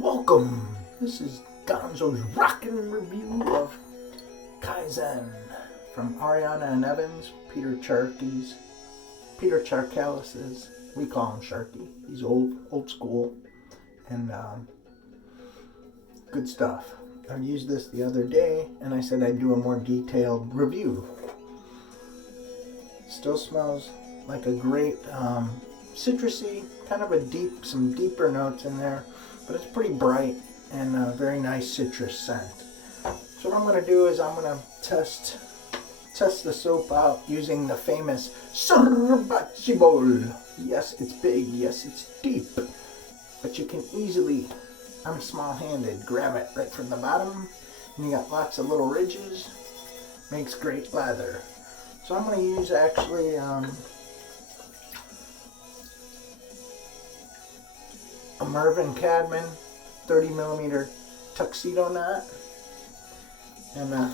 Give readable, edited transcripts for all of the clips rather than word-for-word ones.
Welcome! This is Gonzo's Rockin review of Kaizen from Ariana and Evans, Peter Charkalis's, we call him Sharky. He's old school and good stuff. I used this the other day and I said I'd do a more detailed review. Still smells like a great citrusy, kind of some deeper notes in there, but it's pretty bright and a very nice citrus scent. So what I'm going to do is I'm going to test the soap out using the famous Sarbachi bowl. Yes, it's big. Yes, it's deep. But you can easily, I'm small-handed, grab it right from the bottom. And you got lots of little ridges. Makes great lather. So I'm going to use actually a Mervyn Cadman 30mm tuxedo knot and a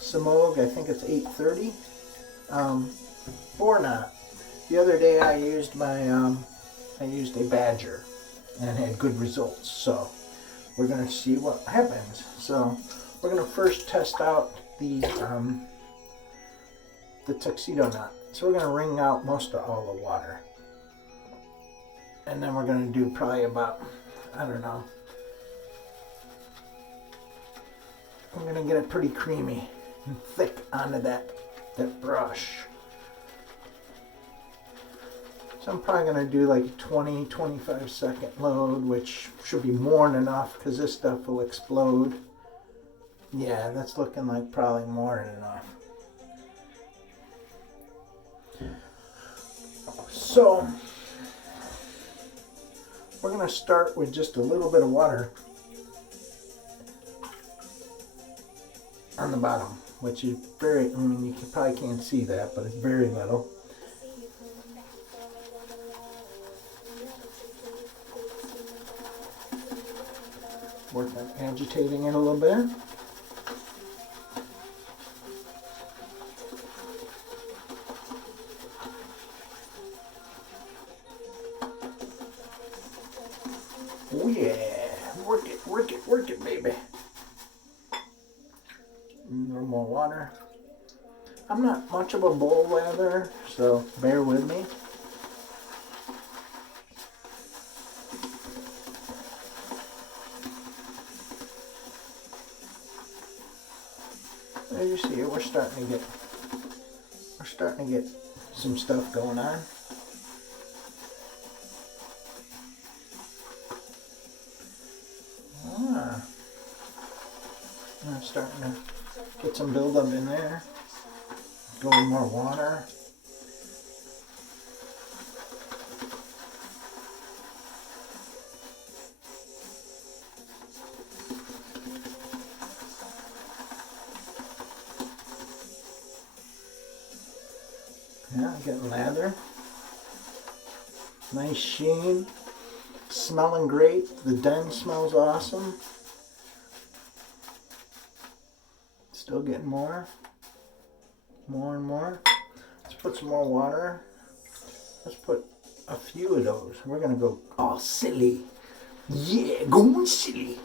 Semogue, I think it's 830 boar knot. The other day I used a badger and had good results, so we're going to see what happens. So we're going to first test out the tuxedo knot. So we're going to wring out most of all the water, and then we're going to do probably about, I don't know, I'm going to get it pretty creamy and thick onto that brush. So I'm probably going to do like a 20-25 second load, which should be more than enough because this stuff will explode. Yeah, that's looking like probably more than enough. So we're going to start with just a little bit of water on the bottom, which is very, you probably can't see that, but it's very little. Work on agitating it a little bit. Oh yeah, work it, baby. A little more water. I'm not much of a bowl lather, so bear with me. There you see it, we're starting to get some stuff going on. I'm starting to get some buildup in there. Go with more water. Yeah, getting lather. Nice sheen. Smelling great. The den smells awesome. Still getting more and more. Let's put some more water. Let's put a few of those. We're gonna go all silly. Yeah, going silly.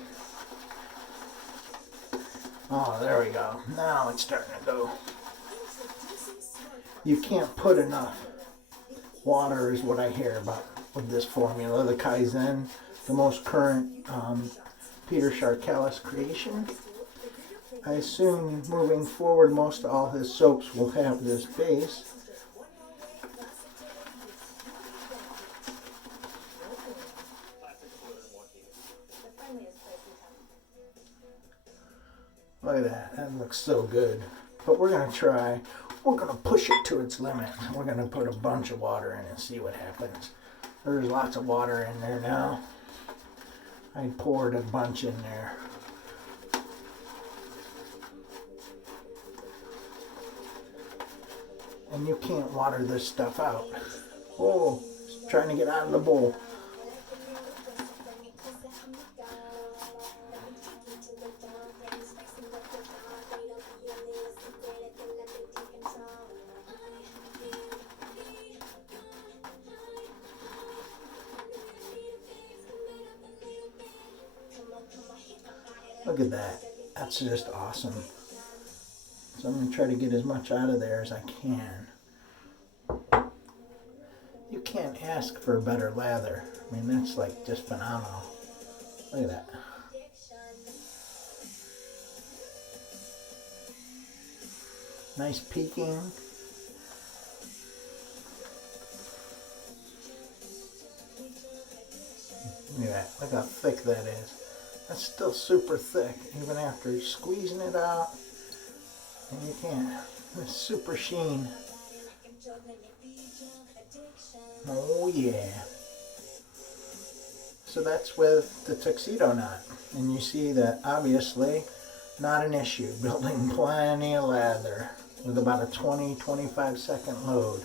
Oh, there we go. Now it's starting to go. You can't put enough water is what I hear about with this formula. The Kaizen, the most current Peter Charkalis's creation. I assume moving forward most all his soaps will have this base. Look at that, that looks so good. But we're going to push it to its limit. We're going to put a bunch of water in and see what happens. There's lots of water in there now. I poured a bunch in there. And you can't water this stuff out. Oh, it's trying to get out of the bowl. Look at that. That's just awesome. So I'm going to try to get as much out of there as I can. You can't ask for a better lather. I mean, that's like just phenomenal. Look at that. Nice peeking. Look at that. Look how thick that is. That's still super thick, even after squeezing it out. And you can't. It's super sheen. Oh yeah. So that's with the tuxedo knot. And you see that obviously not an issue. Building plenty of lather with about a 20-25 second load.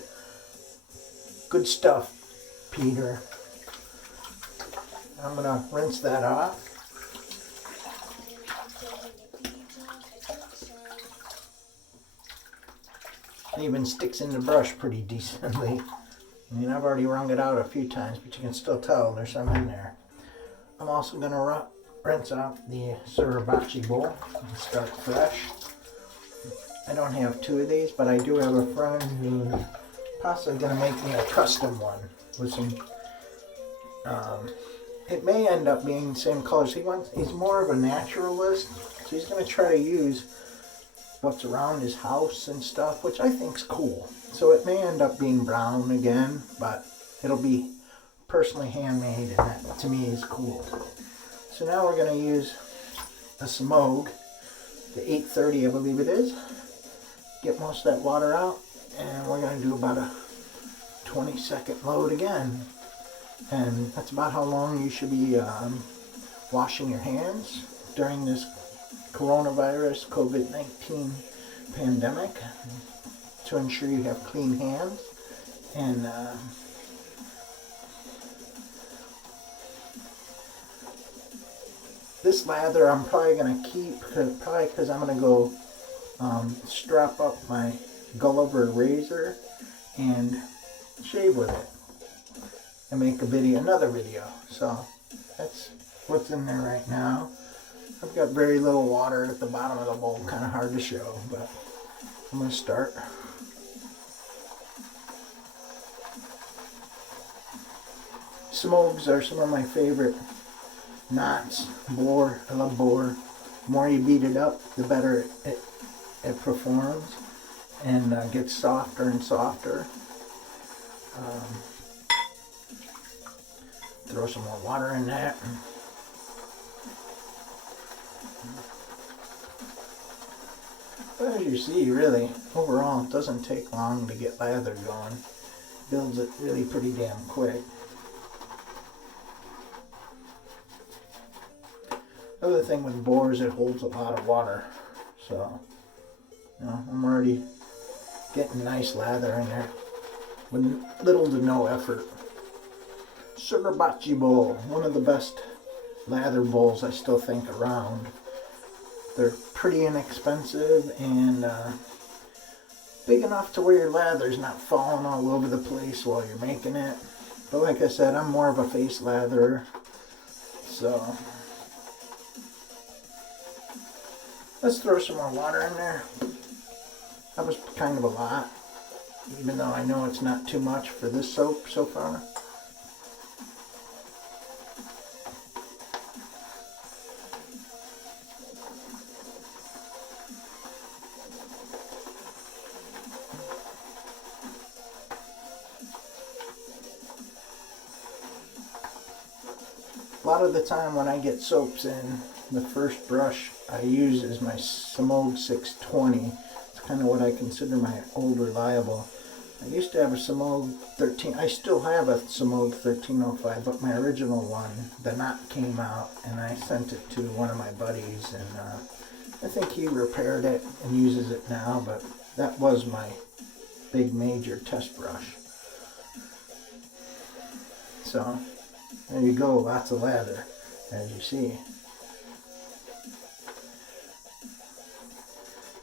Good stuff, Peter. I'm going to rinse that off. It even sticks in the brush pretty decently. I mean, I've already wrung it out a few times, but you can still tell there's some in there. I'm also going to rinse out the sriracha bowl and start fresh. I don't have two of these, but I do have a friend who's possibly going to make me a custom one with some. It may end up being the same colors. He's more of a naturalist, so he's going to try to use what's around his house and stuff, which I think's cool. So it may end up being brown again, but it'll be personally handmade, and that to me is cool. So now we're going to use a Semogue, the 830 I believe it is. Get most of that water out, and we're going to do about a 20-second load again. And that's about how long you should be washing your hands during this coronavirus COVID-19 pandemic, to ensure you have clean hands. And this lather I'm probably going to keep, because I'm going to go strap up my Gulliver razor and shave with it and make another video. So that's what's in there right now. I've got very little water at the bottom of the bowl, kind of hard to show, but I'm going to start. Semogues are some of my favorite knots. Boar, I love boar. The more you beat it up, the better it performs and gets softer and softer. Throw some more water in that. But as you see, really, overall, it doesn't take long to get lather going. Builds it really pretty damn quick. Other thing with boar is it holds a lot of water. So, you know, I'm already getting nice lather in there with little to no effort. Sriracha bowl, one of the best lather bowls I still think around. They're pretty inexpensive and big enough to where your lather's not falling all over the place while you're making it. But like I said, I'm more of a face latherer, so let's throw some more water in there. That was kind of a lot, even though I know it's not too much for this soap so far. A lot of the time when I get soaps in, the first brush I use is my Semogue 620. It's kind of what I consider my old reliable. I used to have a Semogue 13. I still have a Semogue 1305, but my original one, the knot came out, and I sent it to one of my buddies, and I think he repaired it and uses it now, but that was my big major test brush. So there you go, lots of lather, as you see.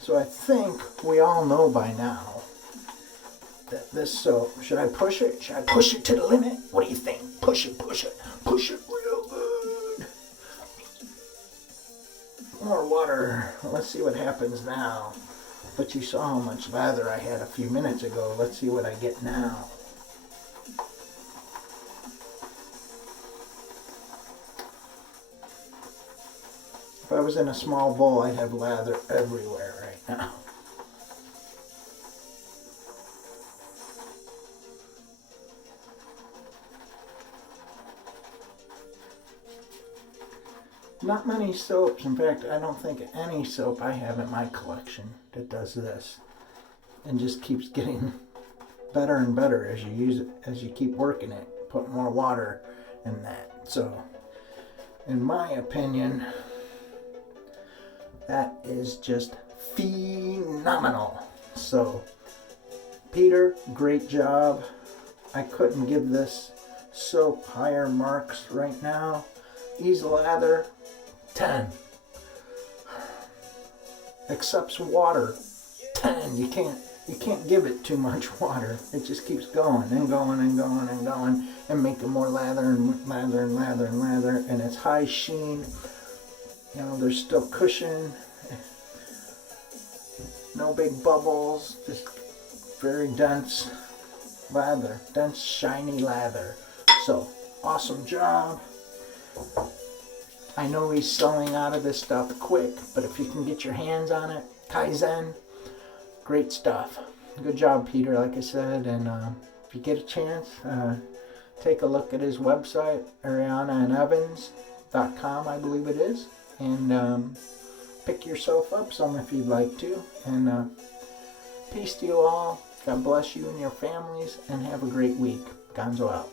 So I think we all know by now that this soap, should I push it? Should I push it to the limit? What do you think? Push it, push it, push it real good. water. Let's see what happens now. But you saw how much lather I had a few minutes ago. Let's see what I get now. If I was in a small bowl, I'd have lather everywhere right now. Not many soaps. In fact, I don't think any soap I have in my collection that does this. And just keeps getting better and better as you use it, as you keep working it. Put more water in that. So, in my opinion, that is just phenomenal. So, Peter, great job. I couldn't give this soap higher marks right now. Ease Lather, 10. Accepts water, 10. You can't give it too much water. It just keeps going and going and going and going and making more lather and lather and lather and lather. And it's high sheen. You know, there's still cushion. No big bubbles. Just very dense lather. Dense, shiny lather. So, awesome job. I know he's selling out of this stuff quick, but if you can get your hands on it, Kaizen, great stuff. Good job, Peter, like I said. And if you get a chance, take a look at his website, arianaandevans.com, I believe it is. And pick yourself up some if you'd like to. And peace to you all. God bless you and your families, and have a great week. Gonzo out.